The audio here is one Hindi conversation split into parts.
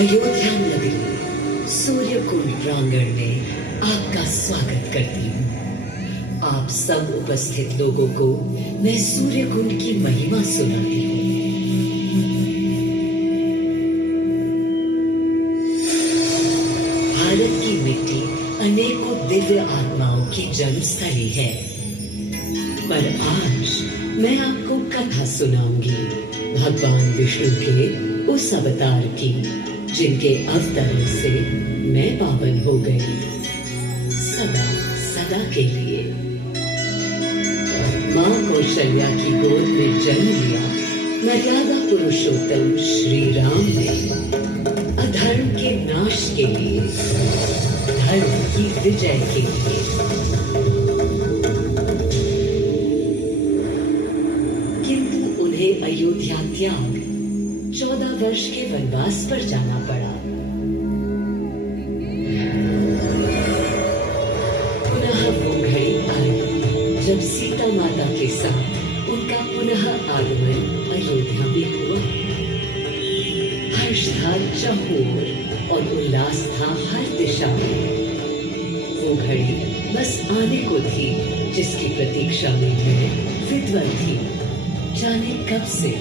अयोध्या नगरी सूर्यकुंड प्रांगण में आपका स्वागत करती हूँ। आप सब उपस्थित लोगों को मैं सूर्यकुंड की महिमा सुनाती हूँ। भारत की मिट्टी अनेकों दिव्य आत्माओं की जन्मस्थली है, पर आज मैं आपको कथा सुनाऊंगी भगवान विष्णु के उस अवतार की जिनके अवतरण से मैं पावन हो गई सदा सदा के लिए। मां कौशल्या की गोद में जन्म लिया मर्यादा पुरुषोत्तम श्री राम ने अधर्म के नाश के लिए, धर्म की विजय के लिए। किंतु उन्हें अयोध्या त्याग 14 वर्ष के वनवास पर जाना पड़ा। पुनः वो घड़ी आई जब सीता माता के साथ उनका पुनः आगमन अयोध्या में हुआ। हर्ष था चहुओर और उल्लास था हर दिशा में। वो घड़ी बस आने को थी जिसकी प्रतीक्षा में मैं विध्वल थी, जाने कब से।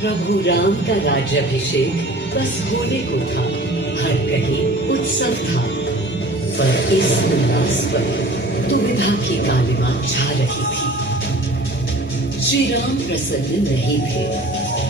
प्रभु राम का राज्याभिषेक बस होने को था, हर कहीं उत्सव था, पर इस उल्लास पर दुविधा की कालिमा छा रही थी। श्री राम प्रसन्न नहीं थे।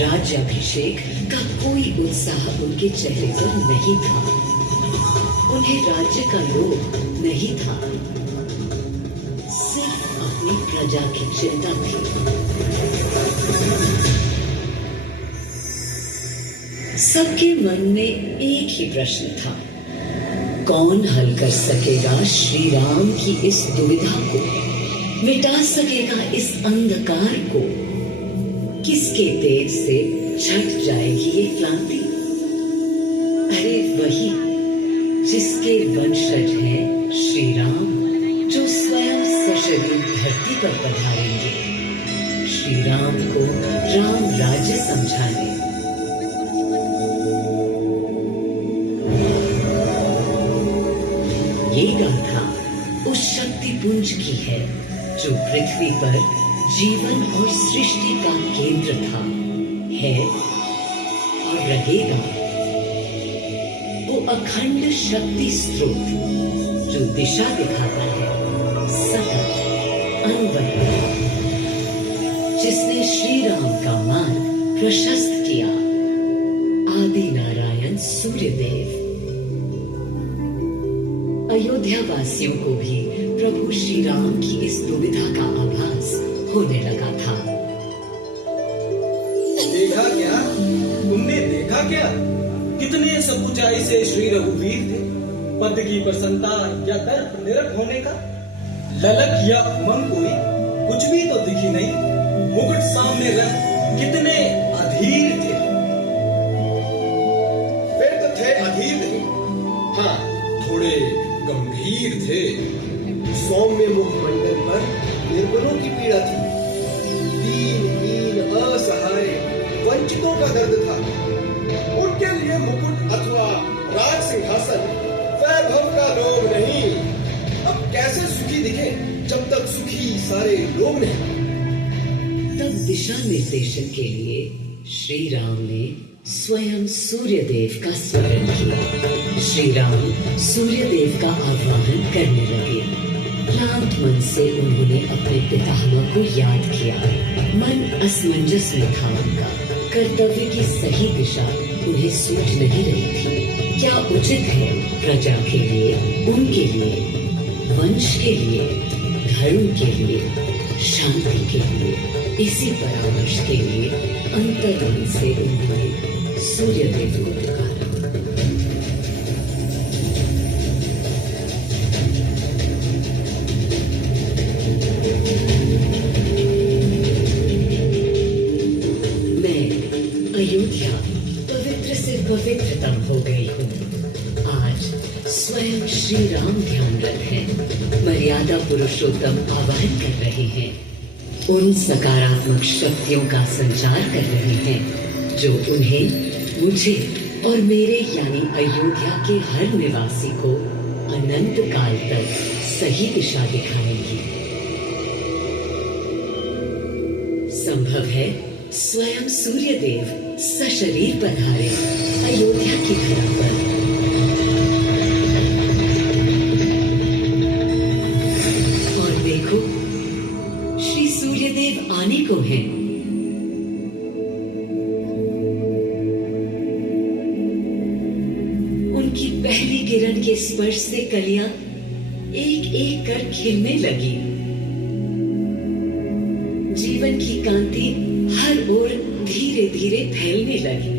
राज्याभिषेक का कोई उत्साह उनके चेहरे पर नहीं था। उन्हें राज्य का लोभ नहीं था, सिर्फ अपनी प्रजा की चिंता थी। सबके मन में एक ही प्रश्न था, कौन हल कर सकेगा श्री राम की इस दुविधा को, मिटा सकेगा इस अंधकार को। किसके तेज से छट जाएगी ये क्रांति? अरे वही जिसके वंशज हैं श्री राम, जो स्वयं सशरीर धरती पर पधारेंगे श्री राम को राम राज्य समझाने। ये गाथा उस शक्ति पुंज की है जो पृथ्वी पर जीवन और सृष्टि का केंद्र था, है और रहेगा। वो अखंड शक्ति स्रोत जो दिशा दिखाता है सतत अनवरत, जिसने श्री राम का मार्ग प्रशस्त किया। आदि नारायण सूर्यदेव। अयोध्या वासियों को भी प्रभु श्री राम की इस दुविधा का आभास होने लगा था। देखा क्या? तुमने देखा क्या? कितने सब ऊंचाई से श्री रघुवीर थे। पद की प्रसन्नता या दर्प निरख होने का ललक या उमंग कोई कुछ भी तो दिखी नहीं। मुकुट सामने रख कितने अधीर थे। वे तो थे अधीर नहीं, हाँ थोड़े गंभीर थे। सौम्य मुखमंडल पर निर्बलों की पीड़ा थी, दीन असहाय वंचितों का दर्द था। उनके लिए मुकुट अथवा राज सिंहासन वैभव का लोभ नहीं। अब कैसे सुखी दिखे जब तक सुखी सारे लोग नहीं। तब दिशा निर्देशन के लिए श्री राम ने स्वयं सूर्यदेव का स्मरण किया। श्री राम सूर्यदेव का आह्वान करने लगे। क्लांत मन से उन्होंने अपने पितामह को याद किया। मन असमंजस में था उनका। कर्तव्य की सही दिशा उन्हें सूझ नहीं रही थी। क्या उचित है प्रजा के लिए, उनके लिए, वंश के लिए, धर्म के लिए, शांति के लिए। इसी परामर्श के लिए अंतर्मन से उन्होंने सूर्यदेव को पुकारा। मैं अयोध्या पवित्र से पवित्रतम हो गई हूँ। आज स्वयं श्री राम ध्यानरत हैं, मर्यादा पुरुषोत्तम आवाहन कर रहे हैं। उन सकारात्मक शक्तियों का संचार कर रहे हैं जो उन्हें, मुझे और मेरे यानी अयोध्या के हर निवासी को अनंत काल तक सही दिशा दिखाएंगी। संभव है स्वयं सूर्यदेव सशरीर पधारे अयोध्या की धरा पर। और देखो, श्री सूर्यदेव आने को हैं। उनकी पहली किरण के स्पर्श से कलियां एक एक कर खिलने लगी। जीवन की कांति हर ओर धीरे धीरे फैलने लगी।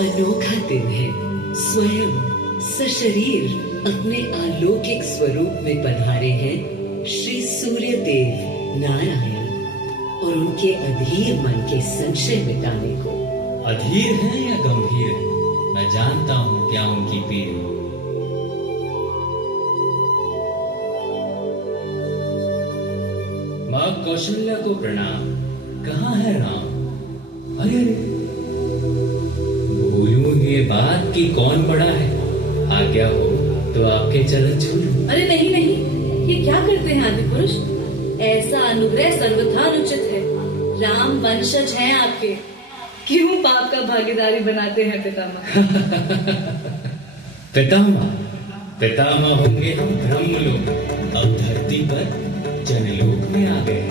अनोखा दिन है। स्वयं सशरीर अपने अलौकिक स्वरूप में पधारे हैं श्री सूर्यदेव नारायण और उनके अधीर मन के संशय मिटाने को। अधीर है या गंभीर है, मैं जानता हूँ क्या उनकी पीड़। माँ कौशल्या को प्रणाम। कहाँ है राम? अरे भूलूं ये बात कि कौन बड़ा है। आज्ञा हो तो आपके चरण छू। अरे नहीं नहीं, ये क्या करते हैं आदि पुरुष? ऐसा अनुग्रह सर्वथा अनुचित है। राम वंशज हैं आपके, क्यों पाप का भागीदारी बनाते हैं पितामह? पितामह होंगे हम ब्रह्मलोक, अब धरती पर जनलोक में आ गए।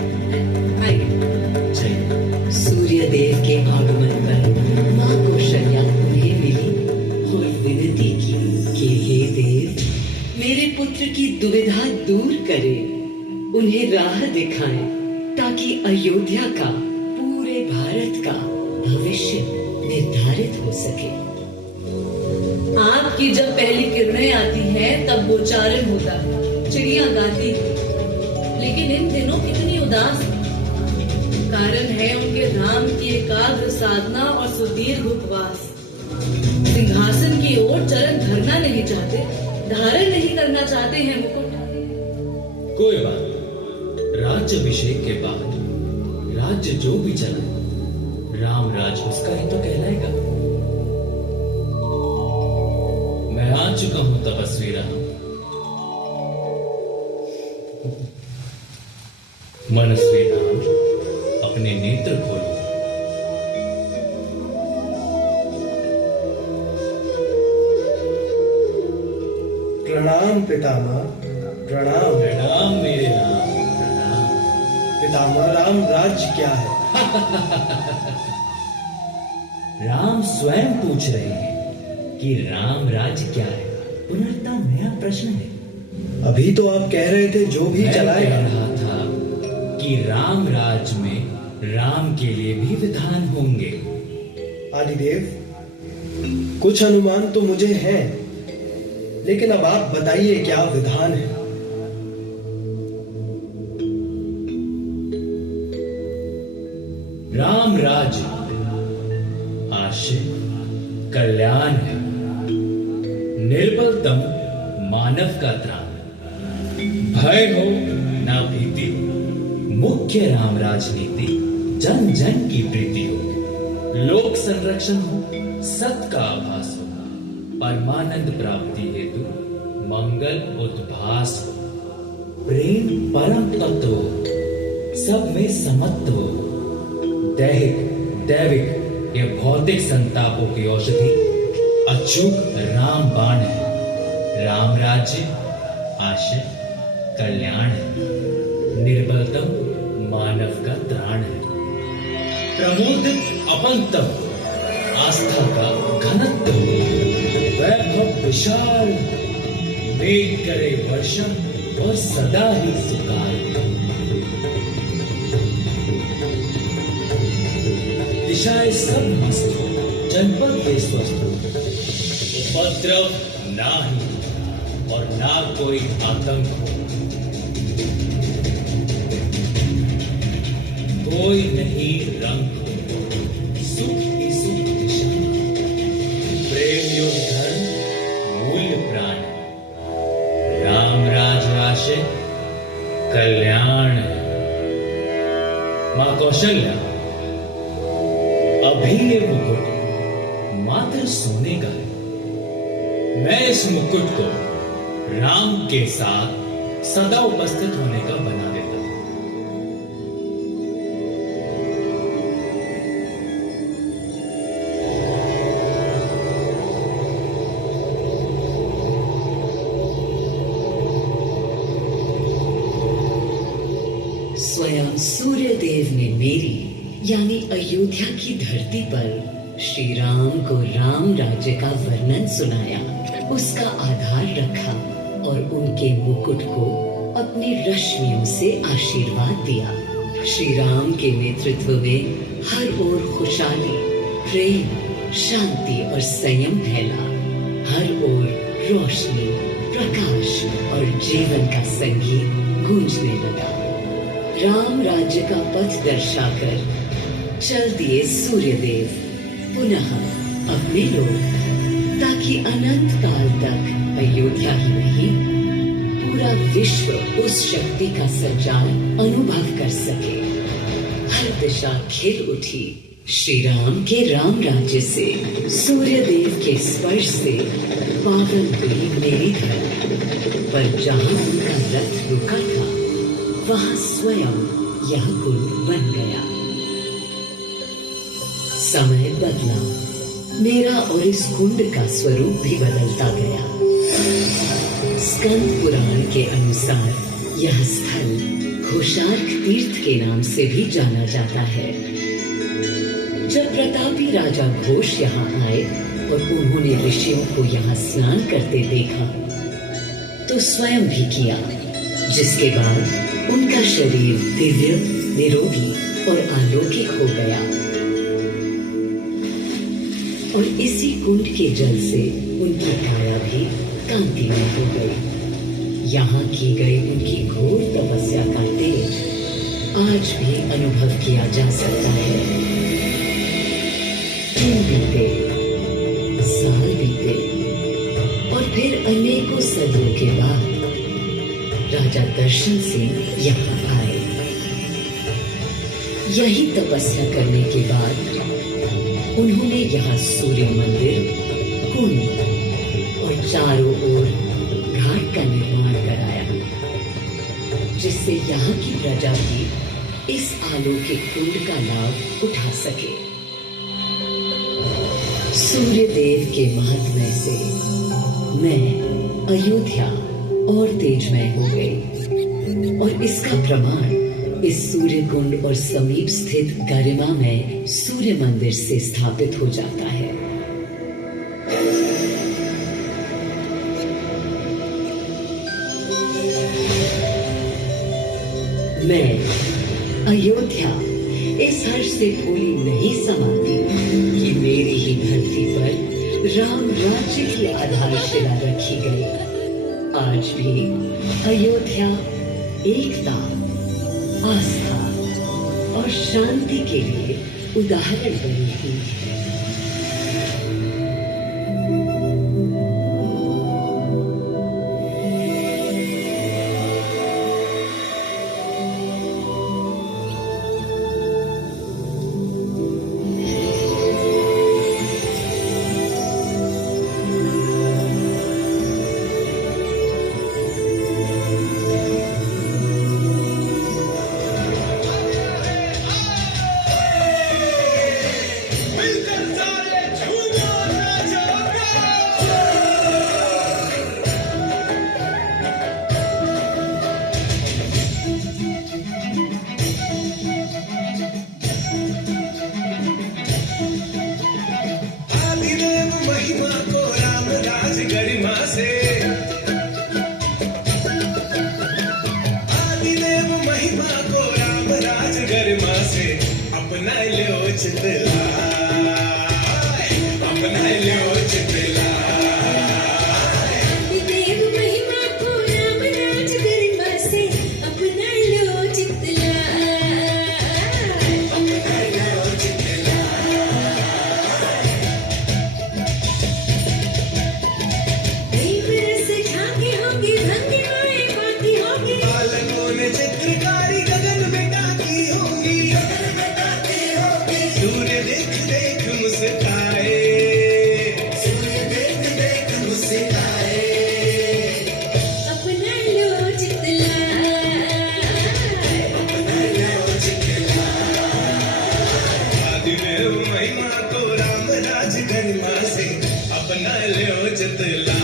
सूर्यदेव के आगमन पर माँ कौशल्या उन्हें मिली और विनती की कि हे देव, मेरे पुत्र की दुविधा दूर करें, उन्हें राह दिखाएं ताकि अयोध्या का, पूरे भारत का भविष्य निर्धारित हो सके। आपकी जब पहली किरणें आती हैं तब गोचारण होता है, चिड़िया गाती है, लेकिन इन दिनों कितनी उदास। कारण है उनके राम की एकाग्र साधना और सुदीर्घ उपवास। सिंहासन की ओर चरण धरना नहीं चाहते, धारण नहीं करना चाहते हैं मुकुट। कोई बात नहीं, राज्याभिषेक के बाद राज्य जो भी चले, राम राज उसका ही तो कहलाएगा। मैं आ चुका हूं तपस्वी राम। मनस्वी राम, अपने नेत्र खोलो। प्रणाम पितामह, प्रणाम। प्रणाम मेरे राम, प्रणाम। पितामह, राम राज्य क्या है? राम स्वयं पूछ रहे हैं कि राम राज्य क्या है। पुनः नया प्रश्न है। अभी तो आप कह रहे थे जो भी चलाएगा। कह रहा था कि राम राज्य में राम के लिए भी विधान होंगे। आदिदेव, कुछ अनुमान तो मुझे हैं, लेकिन अब आप बताइए क्या विधान है? राम राज्य आशय कल्याण है, निर्बलतम मानव का त्राण। भय हो ना भीति, मुख्य राम राजनीति जन जन की प्रीति हो। लोक संरक्षण हो, सत का आभास हो, परमानंद प्राप्ति हेतु मंगल उद्भास हो। प्रेम परम तत्व हो, सब में समत्व हो। दैहिक दैविक या भौतिक संतापों की औषधि अचूक राम बाण है। राम राज्य आशय कल्याण है, निर्बलतम मानव का त्राण है। प्रमोदित अपंतव, आस्था का घनत्व, वैभव विशाल, मेघ करे वर्षा और सदा ही सुकाल। दिशाएं सब मस्त हो, जनपद वे स्वस्थ हो, उपद्रव नाही, और ना कोई आतंक हो। कोई नहीं रंग हो, सुख ही सुख निशान, प्रेम योग धर्म मूल्य प्राण, राम राज आशय कल्याण है। मां कौशल्या, अभी ये मुकुट मात्र सोने का है। मैं इस मुकुट को राम के साथ सदा उपस्थित होने का बना देता हूं। स्वयं सूर्यदेव ने मेरी यानी अयोध्या की धरती पर श्री राम को राम राज्य का वर्णन सुनाया, उसका आधार रखा और उनके मुकुट को अपनी रश्मियों से आशीर्वाद दिया। श्री राम के नेतृत्व में हर ओर खुशहाली, प्रेम, शांति और संयम फैला। हर ओर रोशनी, प्रकाश और जीवन का संगीत गूंजने लगा। राम राज्य का पथ दर्शाकर चल दिए सूर्यदेव पुनः अपने लोग, ताकि अनंत काल तक अयोध्या ही नहीं पूरा विश्व उस शक्ति का संचार अनुभव कर सके। हर दिशा खिल उठी श्री राम के राम राज्य से। सूर्यदेव के स्पर्श से पावन हुई मेरी धरती, पर जहां उनका रथ रुका था वहां स्वयं यह कुंड बन गया। समय बदला, मेरा और इस कुंड का स्वरूप भी बदलता गया। स्कंद पुराण के अनुसार यह स्थल घोषार्क तीर्थ के नाम से भी जाना जाता है। जब प्रतापी राजा घोष यहाँ आए और उन्होंने ऋषियों को यहाँ स्नान करते देखा तो स्वयं भी किया, जिसके बाद उनका शरीर दिव्य, निरोगी और अलौकिक हो गया। और इसी कुंड के जल से उनकी काया भी कांतिमय हो गई। यहाँ की गई उनकी घोर तपस्या का तेज आज भी अनुभव किया जा सकता है। दिन बीते, साल बीते और फिर अनेकों सदियों के बाद राजा दर्शन सिंह यहाँ आए। यही तपस्या करने के बाद उन्होंने यहाँ सूर्य मंदिर, कुंड और चारों ओर घाट का निर्माण कराया, जिससे यहाँ की प्रजा भी इस अलौकिक कुंड का लाभ उठा सके। सूर्यदेव के महात्म्य से मैं अयोध्या और तेजमय हो गई, और इसका प्रमाण इस सूर्य कुंड और समीप स्थित गरिमामय सूर्य मंदिर से स्थापित हो जाता है। मैं अयोध्या इस हर्ष से भूली नहीं समाती कि मेरी ही धरती पर राम राज्य की आधारशिला रखी गई। आज भी अयोध्या एकता, आस्था और शांति के लिए उदाहरण बनी हुई है। देव महिमा महिमा से अपना लो जतला